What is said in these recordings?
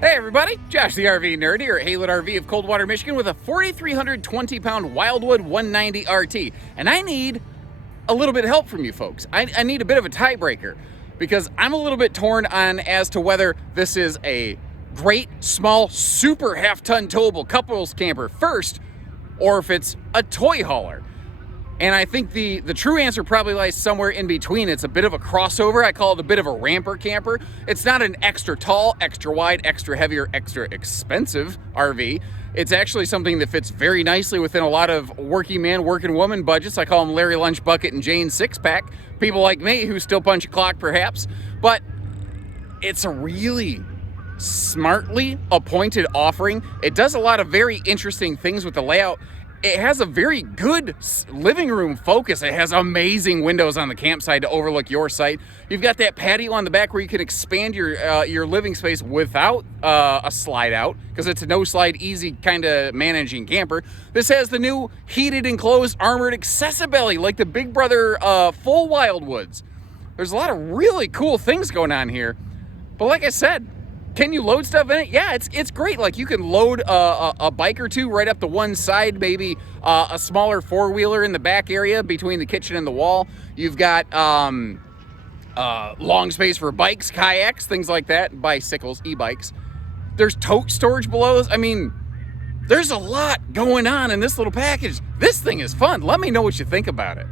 Hey everybody, Josh the RV Nerd here at Haylet RV of Coldwater, Michigan with a 4,320-pound Wildwood 190 RT. And I need a little bit of help from you folks. I need a bit of a tiebreaker because I'm a little bit torn on as to whether this is a great, small, super half-ton towable couples camper first, or if it's a toy hauler. And I think the true answer probably lies somewhere in between. It's a bit of a crossover. I call it a bit of a ramper camper. It's not an extra tall, extra wide, extra heavy, or extra expensive RV. It's actually something that fits very nicely within a lot of working man, working woman budgets. I call them Larry Lunch Bucket and Jane Six Pack. People like me who still punch a clock perhaps. But it's a really smartly appointed offering. It does a lot of very interesting things with the layout. It has a very good living room focus. It has amazing windows on the campsite to overlook your site. You've got that patio on the back where you can expand your living space without a slide out, because it's a no slide, easy kind of managing camper. This has the new heated enclosed armored Accessibelly, like the Big Brother full Wildwoods. There's a lot of really cool things going on here. But like I said, can you load stuff in it? Yeah, it's great. Like you can load a bike or two right up to one side, maybe a smaller four-wheeler in the back area between the kitchen and the wall. You've got long space for bikes, kayaks, things like that, bicycles, e-bikes. There's tote storage below. I mean, there's a lot going on in this little package. This thing is fun. Let me know what you think about it.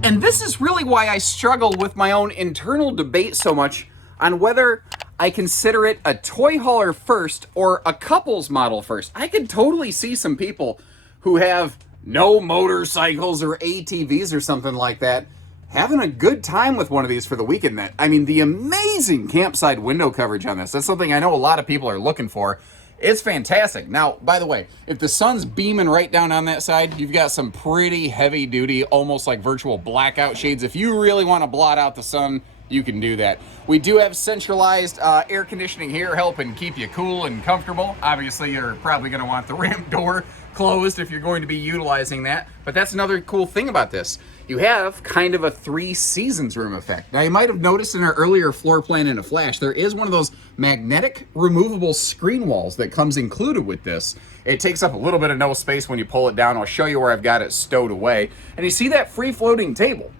And this is really why I struggle with my own internal debate so much on whether I consider it a toy hauler first or a couples model first. I could totally see some people who have no motorcycles or ATVs or something like that having a good time with one of these for the weekend. I mean, the amazing campsite window coverage on this, that's something I know a lot of people are looking for. It's fantastic. Now, by the way, if the sun's beaming right down on that side, you've got some pretty heavy duty, almost like virtual blackout shades. If you really want to blot out the sun, you can do that. We do have centralized air conditioning here, helping keep you cool and comfortable. Obviously, you're probably going to want the ramp door closed if you're going to be utilizing that. But that's another cool thing about this. You have kind of a 3 seasons room effect. Now, you might have noticed in our earlier floor plan in a flash, there is one of those magnetic removable screen walls that comes included with this. It takes up a little bit of no space when you pull it down. I'll show you where I've got it stowed away. And you see that free floating table.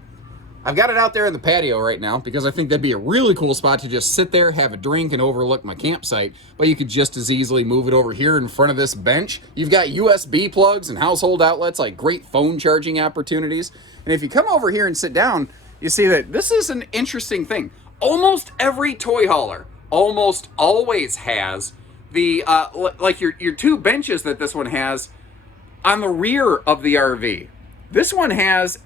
I've got it out there in the patio right now because I think that'd be a really cool spot to just sit there, have a drink, and overlook my campsite. But you could just as easily move it over here in front of this bench. You've got USB plugs and household outlets, like great phone charging opportunities. And if you come over here and sit down, you see that this is an interesting thing. Almost every toy hauler almost always has the, like your 2 benches that this one has on the rear of the RV. This one has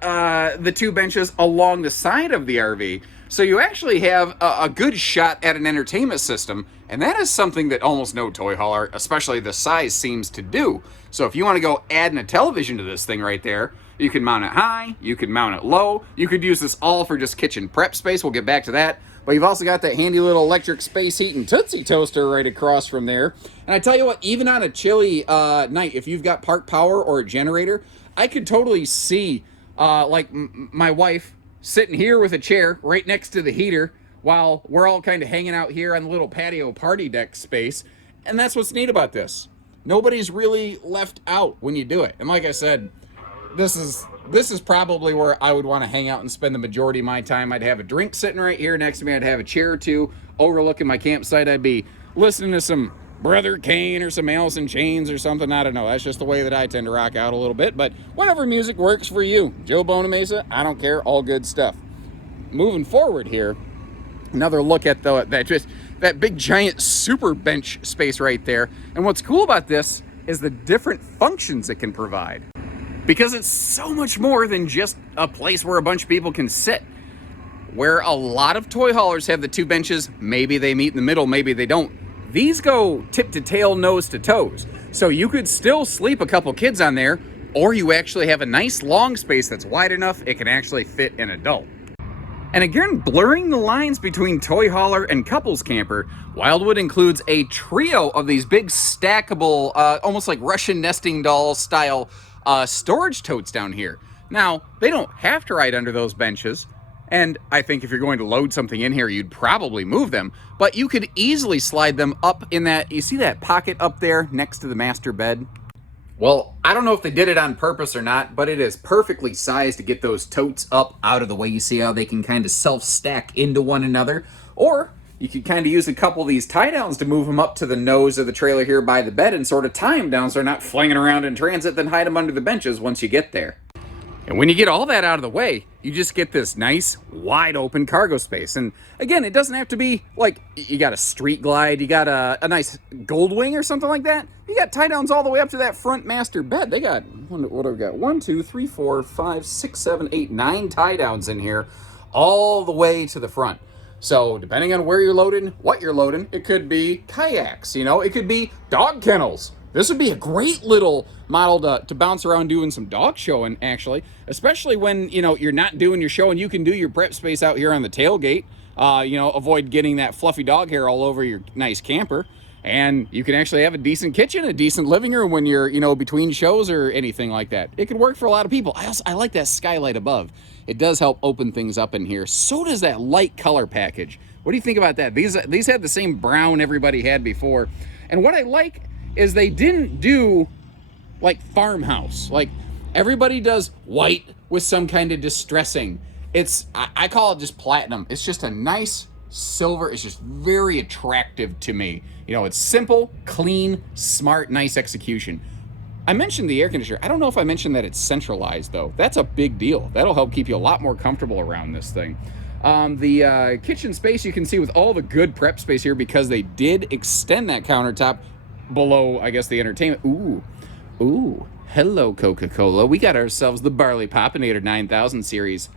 the 2 benches along the side of the RV. So you actually have a good shot at an entertainment system, and that is something that almost no toy hauler, especially the size, seems to do. So if you want to go adding a television to this thing right there, you can mount it high, you can mount it low, you could use this all for just kitchen prep space. We'll get back to that. But you've also got that handy little electric space heat and Tootsie Toaster right across from there. And I tell you what, even on a chilly night, if you've got park power or a generator, I could totally see like my wife sitting here with a chair right next to the heater while we're all kind of hanging out here on the little patio party deck space. And that's what's neat about this. Nobody's really left out when you do it. And like I said, this is probably where I would want to hang out and spend the majority of my time. I'd have a drink sitting right here next to me. I'd have a chair or two overlooking my campsite. I'd be listening to some Brother Kane or some Alice in Chains or something. I don't know. That's just the way that I tend to rock out a little bit. But whatever music works for you. Joe Bonamesa, I don't care. All good stuff. Moving forward here, another look at that big giant super bench space right there. And what's cool about this is the different functions it can provide. Because it's so much more than just a place where a bunch of people can sit. Where a lot of toy haulers have the 2 benches, maybe they meet in the middle, maybe they don't. These go tip to tail, nose to toes. So you could still sleep a couple kids on there, or you actually have a nice long space that's wide enough it can actually fit an adult. And again, blurring the lines between toy hauler and couples camper, Wildwood includes a trio of these big stackable, almost like Russian nesting doll style storage totes down here. Now, they don't have to ride under those benches, And I think if you're going to load something in here, you'd probably move them, but you could easily slide them up in that, you see that pocket up there next to the master bed? Well, I don't know if they did it on purpose or not, but it is perfectly sized to get those totes up out of the way. You see how they can kind of self-stack into one another? Or you could kind of use a couple of these tie-downs to move them up to the nose of the trailer here by the bed and sort of tie them down so they're not flinging around in transit, then hide them under the benches once you get there. And when you get all that out of the way, you just get this nice, wide open cargo space. And again, it doesn't have to be like you got a street glide, you got a nice gold wing or something like that. You got tie downs all the way up to that front master bed. They got, what do we got? 1, 2, 3, 4, 5, 6, 7, 8, 9 tie downs in here, all the way to the front. So depending on where you're loading, what you're loading, it could be kayaks, it could be dog kennels. This would be a great little model to bounce around doing some dog showing, actually, especially when, you're not doing your show and you can do your prep space out here on the tailgate. Avoid getting that fluffy dog hair all over your nice camper. And you can actually have a decent kitchen, a decent living room when you're, between shows or anything like that. It could work for a lot of people. I like that skylight above. It does help open things up in here. So does that light color package. What do you think about that? These had the same brown everybody had before. And what I like is they didn't do like farmhouse. Like everybody does white with some kind of distressing. I call it just platinum. It's just a nice silver. It's just very attractive to me. It's simple, clean, smart, nice execution. I mentioned the air conditioner. I don't know if I mentioned that it's centralized though. That's a big deal. That'll help keep you a lot more comfortable around this thing. The kitchen space, you can see with all the good prep space here because they did extend that countertop below, I guess, the entertainment. Ooh, hello, Coca-Cola. We got ourselves the Barley Popinator 9000 series.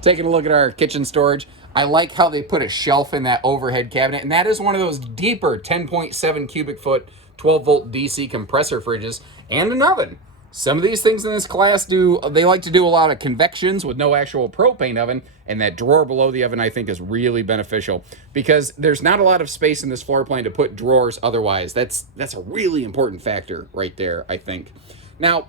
Taking a look at our kitchen storage. I like how they put a shelf in that overhead cabinet, and that is one of those deeper 10.7 cubic foot, 12 volt DC compressor fridges, and an oven. Some of these things in this class they like to do a lot of convections with no actual propane oven, and that drawer below the oven I think is really beneficial because there's not a lot of space in this floor plan to put drawers otherwise. That's a really important factor right there, I think. Now,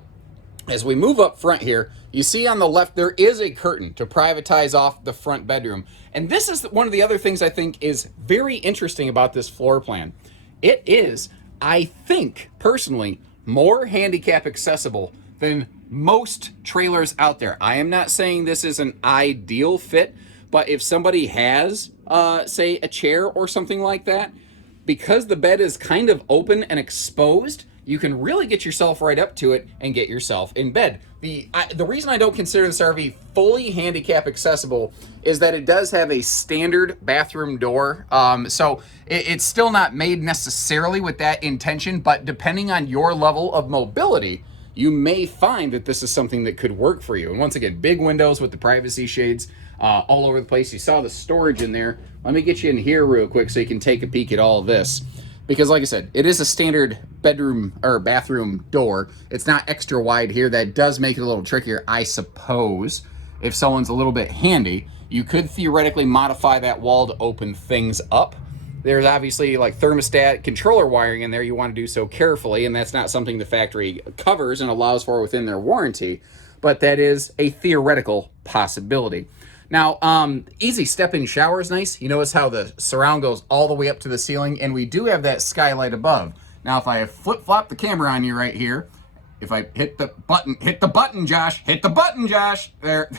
as we move up front here, you see on the left there is a curtain to privatize off the front bedroom. And this is one of the other things I think is very interesting about this floor plan. It is, I think, personally, more handicap accessible than most trailers out there. I am not saying this is an ideal fit, but if somebody has, say, a chair or something like that, because the bed is kind of open and exposed, you can really get yourself right up to it and get yourself in bed. The reason I don't consider this RV fully handicap accessible is that it does have a standard bathroom door. So it's still not made necessarily with that intention, but depending on your level of mobility, you may find that this is something that could work for you. And once again, big windows with the privacy shades all over the place. You saw the storage in there. Let me get you in here real quick so you can take a peek at all of this. Because like I said, it is a standard bedroom or bathroom door. It's not extra wide here. That does make it a little trickier, I suppose. If someone's a little bit handy, you could theoretically modify that wall to open things up. There's obviously like thermostat controller wiring in there. You want to do so carefully, and that's not something the factory covers and allows for within their warranty, but that is a theoretical possibility. Now, easy step-in shower is nice. You notice how the surround goes all the way up to the ceiling, and we do have that skylight above. Now, if I flip-flop the camera on you right here, if I hit the button, Josh, there.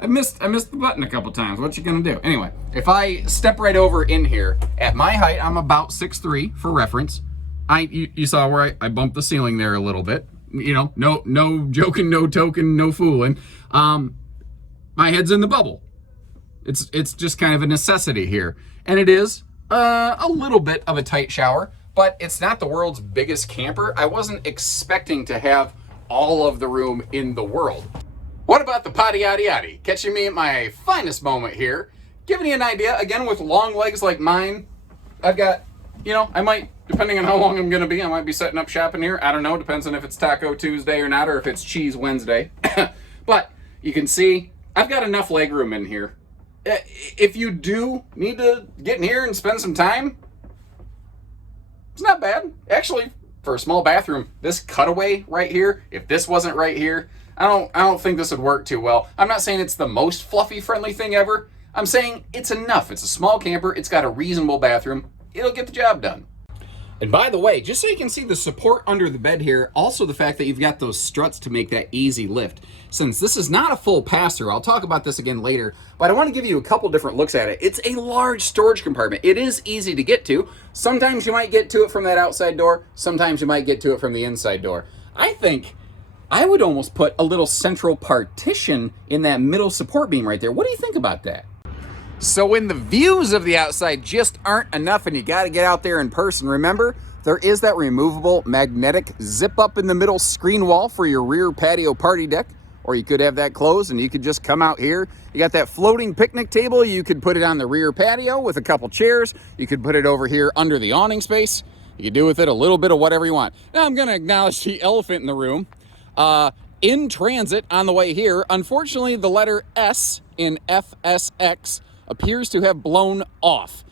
I missed the button a couple times. What you gonna do? Anyway, if I step right over in here, at my height, I'm about 6'3", for reference. You saw where I bumped the ceiling there a little bit. No joking, no token, no fooling. My head's in the bubble. It's just kind of a necessity here. And it is a little bit of a tight shower, but it's not the world's biggest camper. I wasn't expecting to have all of the room in the world. What about the potty yaddy yaddy? Catching me at my finest moment here. Giving you an idea, again, with long legs like mine, I've got, I might, depending on how long I'm going to be, I might be setting up shop in here. I don't know. Depends on if it's Taco Tuesday or not, or if it's Cheese Wednesday. But you can see I've got enough leg room in here. If you do need to get in here and spend some time, it's not bad. Actually, For a small bathroom, this cutaway right here, if this wasn't right here, I don't think this would work too well. I'm not saying it's the most fluffy friendly thing ever. I'm saying it's enough. It's a small camper. It's got a reasonable bathroom. It'll get the job done. And by the way, just so you can see the support under the bed here, also the fact that you've got those struts to make that easy lift. Since this is not a full pass-through, I'll talk about this again later, but I want to give you a couple different looks at it. It's a large storage compartment. It is easy to get to. Sometimes you might get to it from that outside door. Sometimes you might get to it from the inside door. I think I would almost put a little central partition in that middle support beam right there. What do you think about that? So when the views of the outside just aren't enough and you got to get out there in person, remember, there is that removable magnetic zip up in the middle screen wall for your rear patio party deck, or you could have that closed and you could just come out here. You got that floating picnic table. You could put it on the rear patio with a couple chairs. You could put it over here under the awning space. You could do with it a little bit of whatever you want. Now I'm going to acknowledge the elephant in the room. In transit on the way here, unfortunately, the letter S in FSX appears to have blown off.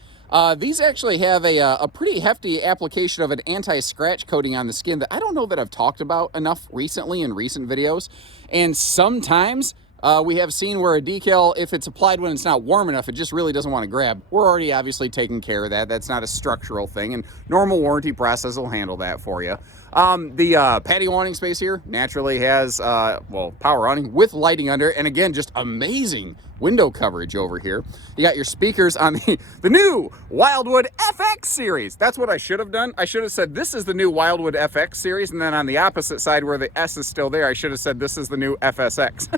These actually have a pretty hefty application of an anti-scratch coating on the skin that I don't know that I've talked about enough recently in recent videos. And sometimes we have seen where a decal, if it's applied when it's not warm enough, it just really doesn't want to grab. We're already obviously taking care of that. That's not a structural thing, and normal warranty process will handle that for you. The patio awning space here naturally has, well, power awning with lighting under, and again, just amazing window coverage over here. You got your speakers on the new Wildwood FX series. That's what I should have done. I should have said this is the new Wildwood FX series, and then on the opposite side where the S is still there, I should have said this is the new FSX.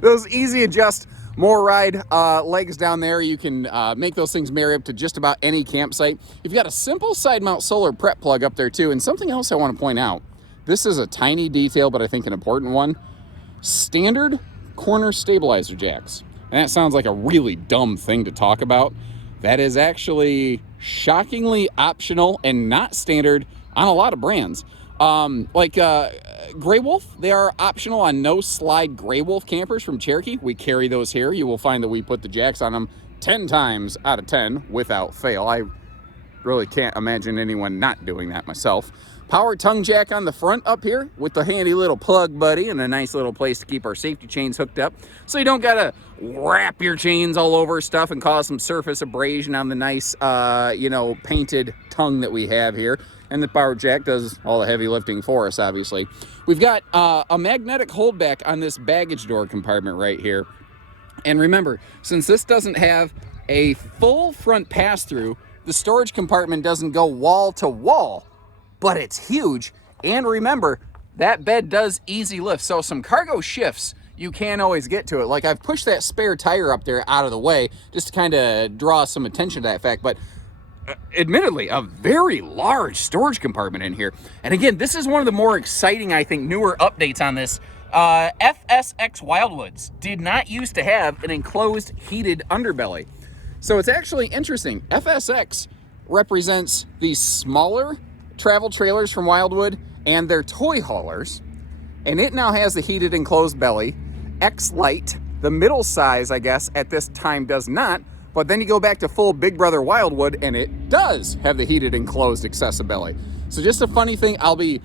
Those easy adjust more ride legs down there. You can make those things marry up to just about any campsite. You've got a simple side mount solar prep plug up there too. And something else I want to point out, this is a tiny detail, but I think an important one. Standard corner stabilizer jacks. And that sounds like a really dumb thing to talk about. That is actually shockingly optional and not standard on a lot of brands. Gray Wolf, they are optional on no slide Gray Wolf campers from Cherokee. We carry those here. You will find that we put the jacks on them 10 times out of 10 without fail. I really can't imagine anyone not doing that myself. Power tongue jack on the front up here with the handy little plug buddy and a nice little place to keep our safety chains hooked up. So you don't gotta wrap your chains all over stuff and cause some surface abrasion on the nice, painted tongue that we have here. And the power jack does all the heavy lifting for us, obviously. We've got a magnetic holdback on this baggage door compartment right here. And remember, since this doesn't have a full front pass-through, the storage compartment doesn't go wall to wall, but it's huge. And remember, that bed does easy lift. So some cargo shifts, you can't always get to it. Like I've pushed that spare tire up there out of the way just to kind of draw some attention to that fact. But admittedly, a very large storage compartment in here. And again, this is one of the more exciting, I think, newer updates on this. FSX Wildwoods did not used to have an enclosed heated underbelly. So it's actually interesting. FSX represents the smaller travel trailers from Wildwood and their toy haulers. And it now has the heated enclosed belly. X-Lite, the middle size, I guess, at this time does not. But then you go back to full Big Brother Wildwood, and it does have the heated enclosed accessibelly. So just a funny thing, I'll be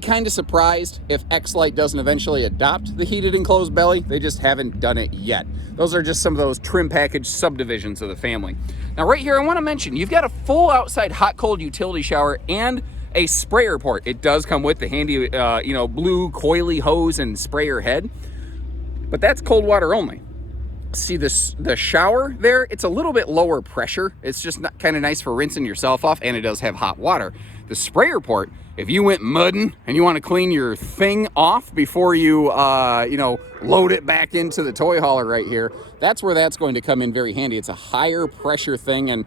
kind of surprised if X-Lite doesn't eventually adopt the heated enclosed belly. They just haven't done it yet. Those are just some of those trim package subdivisions of the family. Now right here, I want to mention, you've got a full outside hot-cold utility shower and a sprayer port. It does come with the handy, blue coily hose and sprayer head, but that's cold water only. See this, the shower there, it's a little bit lower pressure. It's just kind of nice for rinsing yourself off, and it does have hot water. The sprayer port, if you went mudding and you want to clean your thing off before you, load it back into the toy hauler right here, that's where that's going to come in very handy. It's a higher pressure thing, and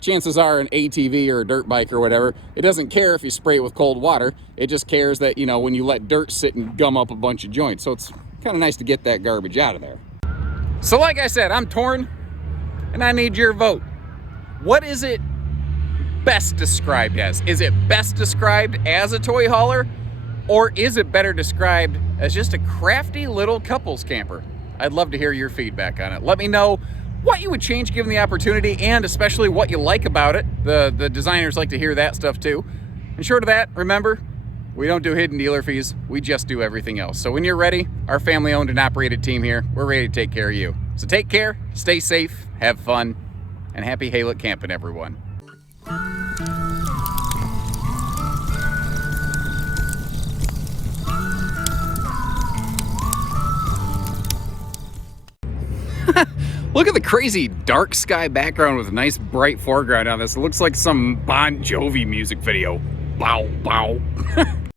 chances are an ATV or a dirt bike or whatever, it doesn't care if you spray it with cold water. It just cares that, when you let dirt sit and gum up a bunch of joints. So it's kind of nice to get that garbage out of there. So like I said, I'm torn, and I need your vote. What is it best described as? Is it best described as a toy hauler, or is it better described as just a crafty little couples camper? I'd love to hear your feedback on it. Let me know what you would change given the opportunity, and especially what you like about it. The designers like to hear that stuff too. And short of that, remember, we don't do hidden dealer fees. We just do everything else. So when you're ready, our family-owned and operated team here, we're ready to take care of you. So take care, stay safe, have fun, and happy haylet camping, everyone. Look at the crazy dark sky background with a nice bright foreground on this. It looks like some Bon Jovi music video. Bow, bow.